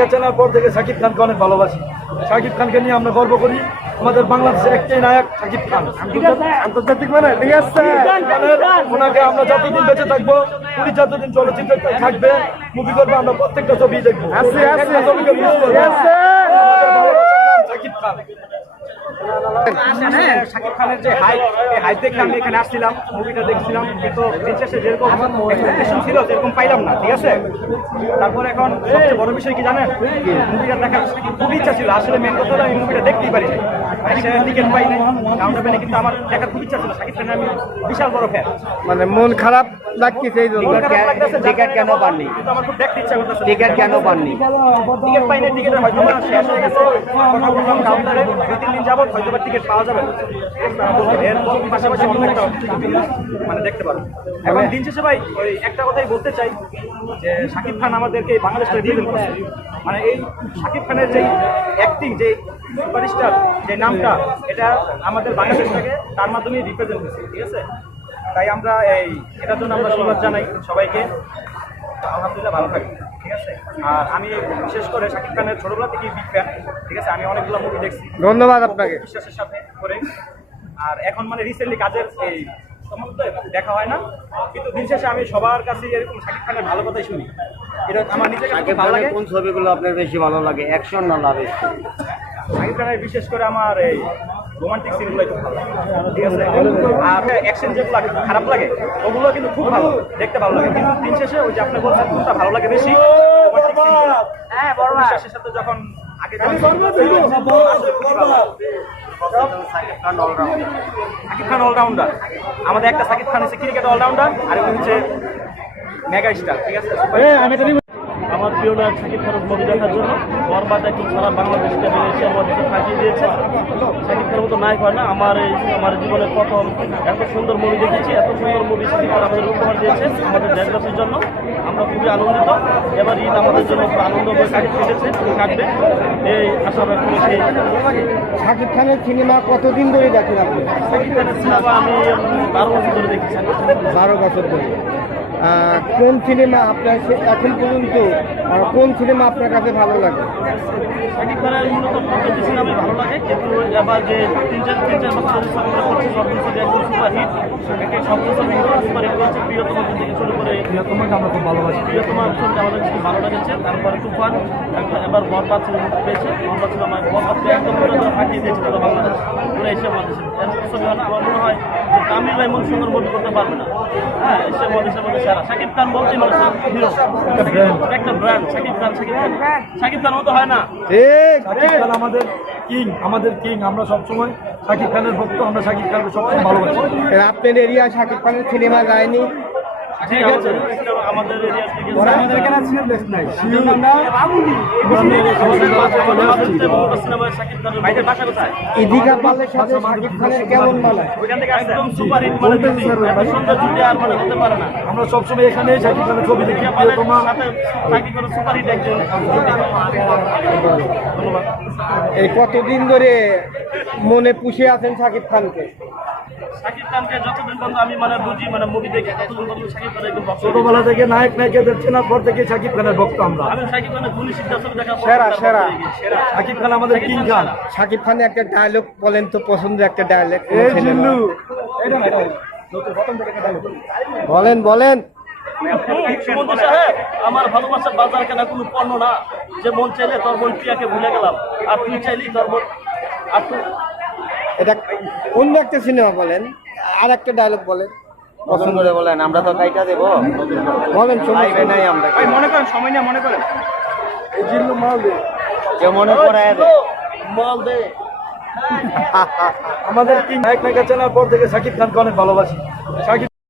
নায়িকা চেনার পর থেকে শাকিব খানকে অনেক ভালোবাসি। শাকিব খানকে নিয়ে আমরা গর্ব করি। আমাদের বাংলাদেশের একটাই নায়ক শাকিব খান। আন্তর্জাতিক মানে ঠিক আছে? ওনাকে আমরা যতদিন বেঁচে থাকব উনি যতদিন চলচ্চিত্র থাকবে মুভি করবে আমরা প্রত্যেকটা ছবি দেখব। একটা ছবিকে শাকিব খানের যে হাইপ এই হাইপ দেখে আমি এখানে আসছিলাম মুভিটা দেখছিলাম কিন্তু শেষে যেরকম expectation ছিল সেরকম পাইলাম না ঠিক আছে? তারপর এখন সবচেয়ে বড় বিষয় কি জানেন? মুভিটা দেখার খুবই ইচ্ছা ছিল আসলে মেন কথা হলো আমি মুভিটা দেখতেই পারি নাই টিকিট পাই নাই কাউন্টার কিন্তু আমার দেখার খুব ইচ্ছা ছিল। শাকিব খানের আমি বিশাল বড় ফ্যান মানে মন খারাপ লাগতেছে এই জন্য। টিকিট কেন পাননি? আমার খুব দেখতে ইচ্ছা করতেছে। টিকিট কেন পাননি? টিকিট পাই নাই টিকিটের হয়তো শেষ হয়ে গেছে। কথা বললাম কাউন্টারে দুই তিন দিন যাবত হয়তো টিকিট পাওয়া যাবে। এর পাশাপাশি অন্য একটা মানে দেখতে পারো। এবং দিন শেষে ভাই ওই একটা কথাই বলতে চাই যে শাকিব খান আমাদেরকে এই বাংলাদেশটা রিপ্রেজেন্ট করছে মানে এই শাকিব খানের যে অ্যাক্টিং যে সুপারস্টার যে নামটা এটা আমাদের বাংলাদেশটাকে তার মাধ্যমে রিপ্রেজেন্ট করছে ঠিক আছে? তাই আমরা এই এটার জন্য আমরা ধন্যবাদ জানাই সবাইকে। আলহামদুলিল্লাহ ভালো থাকি ঠিক আছে? আর আমি বিশেষ করে শাকিব খানের ছোটবেলা থেকে বিগ ফ্যান ঠিক আছে? আমি অনেকগুলো মুভি দেখছি। ধন্যবাদ আপনাকে। বিশ্বাসের সাথে করে। আর এখন মানে রিসেন্টলি কাজের এই দেখা হয় না কিন্তু দিন শেষে আমি সবার কাছে এরকম শাকিব খানের ভালো কথাই শুনি। এটা আমার নিজের কাছে ভালো লাগে। কোন ছবিগুলো আপনার বেশি ভালো লাগে? অ্যাকশন না লাভ শাকিব খানের বিশেষ করে আমার এই রোমান্টিক সিনগুলো একটু ভালো লাগে। ঠিক আছে? আর অ্যাকশন যেগুলো খারাপ লাগে ওগুলো কিন্তু খুব ভালো দেখতে ভালো লাগে। কিন্তু দিন শেষে ওই যে আপনি বলছেন কোনটা ভালো লাগে বেশি? রোমান্টিক সিনগুলো হ্যাঁ বড় বিশ্বাসের সাথে যখন আগে সাকিব খান অলরাউন্ডার আমাদের একটা সাকিব খান হচ্ছে ক্রিকেট অলরাউন্ডার আর হচ্ছে মেগা স্টার ঠিক আছে? আমার প্রিয় নায়ক শাকিব খানের মুভি দেখার জন্য বরবাদ এখন সারা বাংলাদেশকে মিলেছে আমাদেরকে ফাঁকিয়ে দিয়েছে। শাকিব খানের মতো নায়ক হয় না আমার এই আমার জীবনের প্রথম এত সুন্দর মুভি দেখেছি এত সুন্দর মুভি শাকিব খান আমাদের উপহার দিয়েছে আমাদের দেশবাসীর জন্য। আমরা খুবই আনন্দিত। এবার ঈদ আমাদের জন্য খুব আনন্দ করে কাটি কেটেছে কাটবে। এই আশা ব্যক্ত করছি শাকিব খানের সিনেমা কতদিন ধরে দেখেন আপনি? শাকিব খানের সিনেমা আমি বারো বছর ধরে দেখেছি। বারো বছর ধরে। কোন সিনেমা আপনার সে- এখন পর্যন্ত কোন সিনেমা আপনার কাছে ভালো লাগে? শাকিব খানের মূলত প্রত্যেকটি সিনেমাই ভালো লাগে কিন্তু এবার যে তিন চার তিন চার বছর ধরে ছবিগুলো করছে সব কিছু একদম সুপার হিট একে সব কিছু সুপার হিট করেছে প্রিয়তম থেকে শুরু করে আমরা খুব ভালোবাসি। প্রিয়তম ছবিটা আমাদের খুব ভালো লেগেছে তারপরে তুফান এবার বরবাদ পেয়েছে বরবাদ ছিল আমার বরবাদ একদম পুরো ধরে ফাটিয়ে দিয়েছে পুরো বাংলাদেশ পুরো এশিয়া মহাদেশে এরকম ছবি আমার মনে হয় যে তামিলরা এমন সুন্দর করতে পারবে না। হ্যাঁ এশিয়া মহাদেশের মধ্যে সেরা শাকিব খান মানে হিরো একটা ব্র্যান্ড সাকিব খান সাকিব খান। সাকিব খান মতো হয় না। ঠিক শাকিব খান আমাদের কিং আমাদের কিং আমরা সবসময় সাকিব খানের ভক্ত আমরা সাকিব খানকে সবসময় ভালোবাসি। আপনার এরিয়া শাকিব খানের সিনেমা যায়নি? ঠিক আছে। আমাদের এরিয়া থেকে আমাদের এখানে সিনেপ্লেক্স নাই সিনেমায় শাকিব খানের ভাইদের বাসা কোথায়? ইদিকা পালের সাথে শাকিব খানের কেমন মানায় ওইখান থেকে একদম সুপার হিট মানে সুন্দর জুটি আর মানে হতে পারে না। আমরা সবসময় এখানে শাকিব খানের ছবি দেখি। তোমার সাথে শাকিব খানের সুপার হিট একজন। এই কতদিন ধরে মনে পুষে আছেন শাকিব খানকে? শাকিব খানকে যতদিন পর্যন্ত আমি মানে বুঝি মানে মুভি দেখি ততদিন পর্যন্ত শাকিব খানের একদম ভক্ত ছোটবেলা থেকে নায়ক নায়িকাদের চেনার পর থেকে শাকিব খানের ভক্ত আমরা। আমি শাকিব খানের গুলি সিদ্ধা ছবি দেখা সেরা, সেরা। শাকিব খান আমাদের কিং খান শাকিব খানের একটা ডায়লগ বলেন তো পছন্দের একটা ডায়লগ না, না। বলেন বলেন। সুমন্ত সাহেব আমার ভালোবাসার বাজার কেনা কোনো পণ্য না। যে মন চাইলে তোর মন প্রিয়াকে ভুলে গেলাম। আর তুই চাইলি তোর মন আর তুই এটা অন্য একটা সিনেমা বলেন? আর একটা ডায়লগ বলেন। পছন্দ করে বলেন আমরা তো কাইটা দেবো। বলেন সময় নাই আমরা ভাই মনে করেন সময় নিয়ে মনে করেন। এই জিল্লু মাল দে। যে মনে করায় মাল দে। আমাদের কি নায়ক নায়িকা চেনার পর থেকে শাকিব খানকে অনেক ভালোবাসি। শাকিব